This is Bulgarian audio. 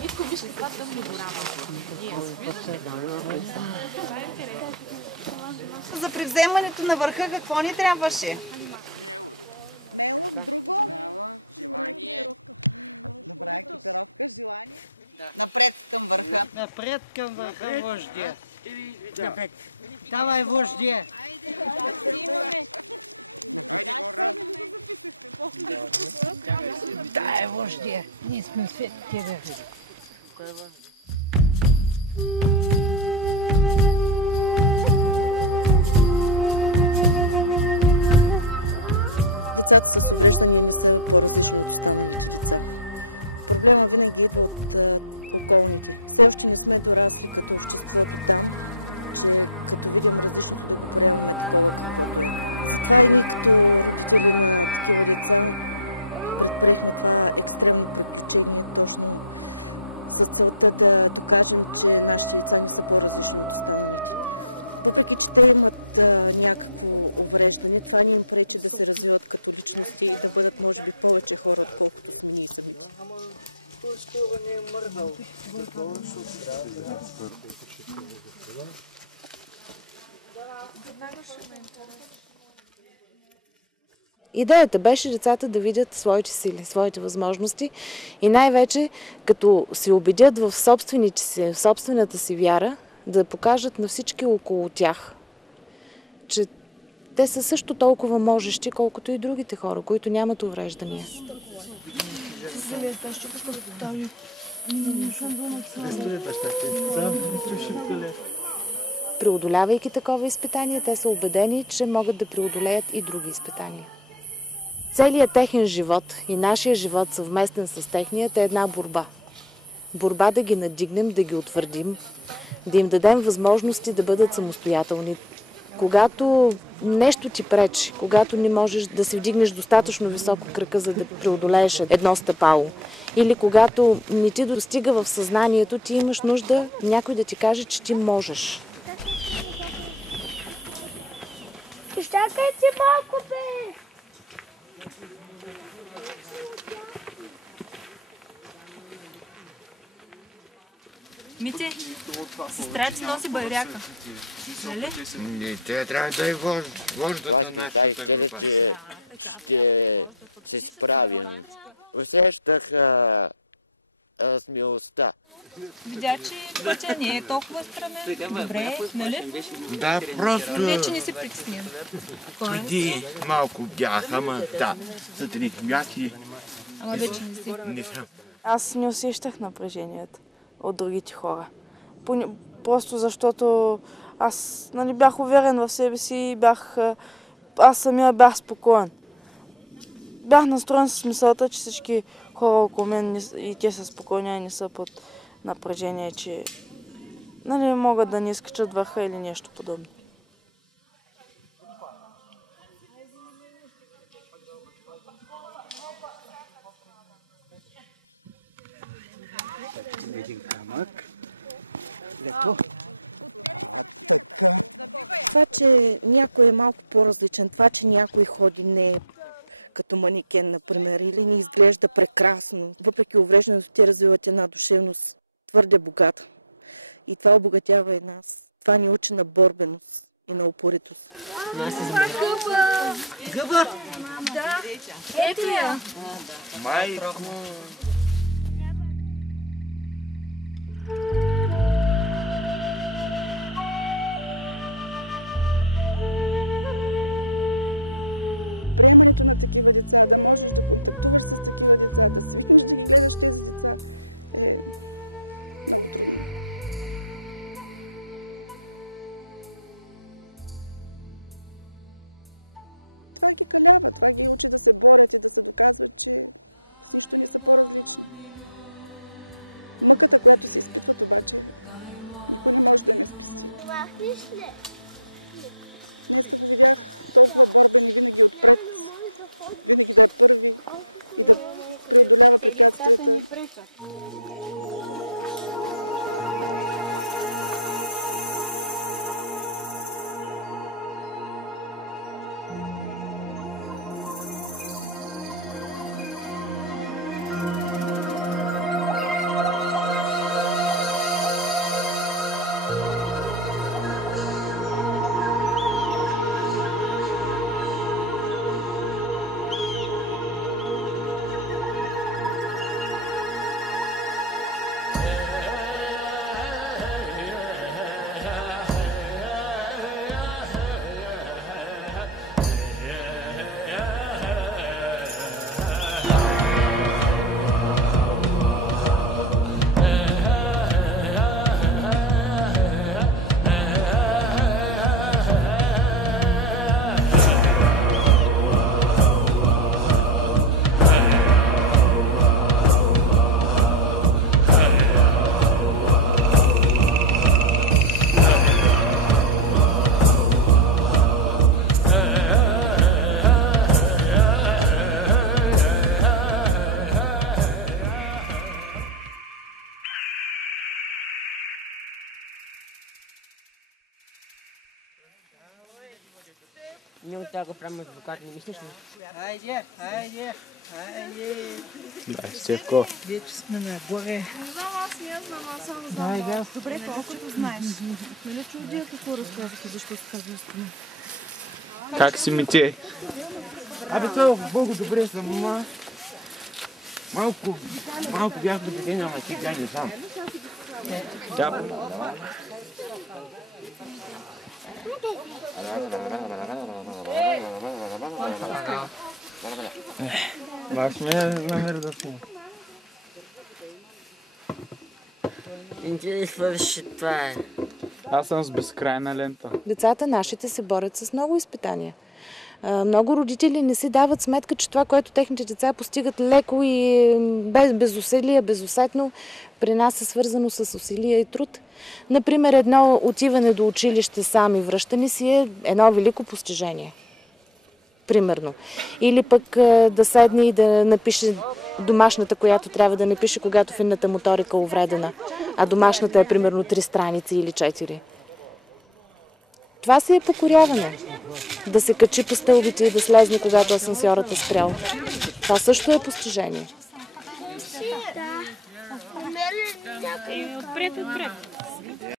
Нитко, виж каква тъмна гора. За превземането на върха какво ни трябваше? Напред към върха, вождия. Давай, вождия. Дай, вождия. Ние сме след тебе. Децата с увреждания не са по-различни от останалите деца. Проблема винаги идва от околните. Все още не сме дорасли като общество там, че като видим различното поколение на хората. Това и като имаме такива деца, предприемаме екстремно продуктивни точно за целта да докажем, че нашите деца не са по-различни от останалите. Въпреки че те имат някакво увреждане, това ни им пречи да се развиват като личности и да бъдат, може би, повече хора, отколкото сме ние сами. Идеята беше децата да видят своите сили, своите възможности и най-вече като се убедят в собствената си вяра, да покажат на всички около тях, че те са също толкова можещи, колкото и другите хора, които нямат увреждания. Преодолявайки такова изпитание, те са убедени, че могат да преодолеят и други изпитания. Целият техен живот и нашия живот съвместен с техният е една борба. Борба да ги надигнем, да ги утвърдим, да им дадем възможности да бъдат самостоятелни. Когато нещо ти пречи, когато не можеш да се вдигнеш достатъчно високо крака, за да преодолееш едно стъпало, или когато не ти достига в съзнанието, ти имаш нужда някой да ти каже, че ти можеш. Изчакайте малко, бе! Мите, сестра ти носи байряка. Нали? Не, те трябва да е вождата на нашата група. Ще се справим. Усещах смелостта. Видя, че пътя не е толкова странен. Добре, нали? Да, просто... Не, че не се притесням. Преди малко бях, ама да, затруднях и... Ама вече не си. Не съм. Аз не усещах напрежението от другите хора. Просто защото аз бях уверен в себе си и аз самия бях спокоен. Бях настроен с мисълта, че всички хора около мен и те са спокойни, и не са под напрежение, че могат да не изкачат върха или нещо подобно. Един камък. Лето. Това, че някой е малко по-различен, това, че някой ходи не като манекен, например, или не изглежда прекрасно. Въпреки увреждането, те развиват една душевност твърде богата. И това обогатява и нас. Това ни учи на борбеност и на упоритост. Гъба! Гъба! Да! Ето я! Майко! Махнеш ли? Да. Няма да можеш да ходиш. Колкото не. Те листата ни пречат. трябва да го правим адвокат, не мислиш ли? Хайде. Да, Стевко. Вече сме нагоре. Не знам, аз не знам, аз само знам. Добре, колкото знаеш. Нали чудия какво разказаха, защо се казва истина? Как си Митей? Абе, това Богу добре съм, ама... Малко бях добеден, ама сега не сам. Баш ме намери да сме. Интересуваше това е. Аз съм с безкрайна лента. Децата нашите се борят с много изпитания. Много родители не си дават сметка, че това, което техните деца постигат леко и без усилия, безусетно, при нас е свързано с усилия и труд. Например, едно отиване до училище сам и връщане си е едно велико постижение. Примерно. Или пък да седне и да напише домашната, която трябва да напише, когато финната моторика е увредена, а домашната е примерно 3 страници или 4. Това си е покоряване. Да се качи по стълбите и да слезне, когато асансьорът е спрял. Това също е постижение. Да. Отпред.